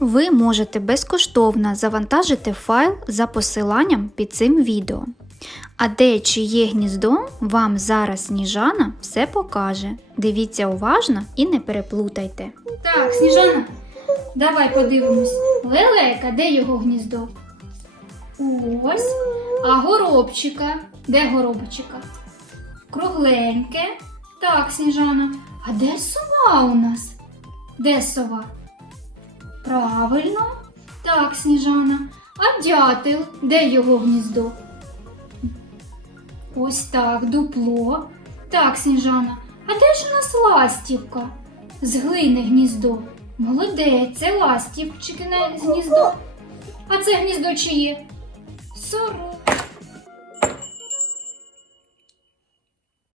Ви можете безкоштовно завантажити файл за посиланням під цим відео. А де чиє гніздо, вам зараз Сніжана все покаже. Дивіться уважно і не переплутайте. Так, Сніжана, давай подивимось. Лелека, де його гніздо? Ось. А горобчика? Де горобчика? Кругленьке. Так, Сніжана. А де сова у нас? Де сова? Правильно. Так, Сніжана. А дятел, де його гніздо? Ось так, дупло. Так, Сніжана. А де ж у нас ластівка? З глини гніздо. Молодець, це ластівчикине гніздо. А це гніздо чиє? Сороки.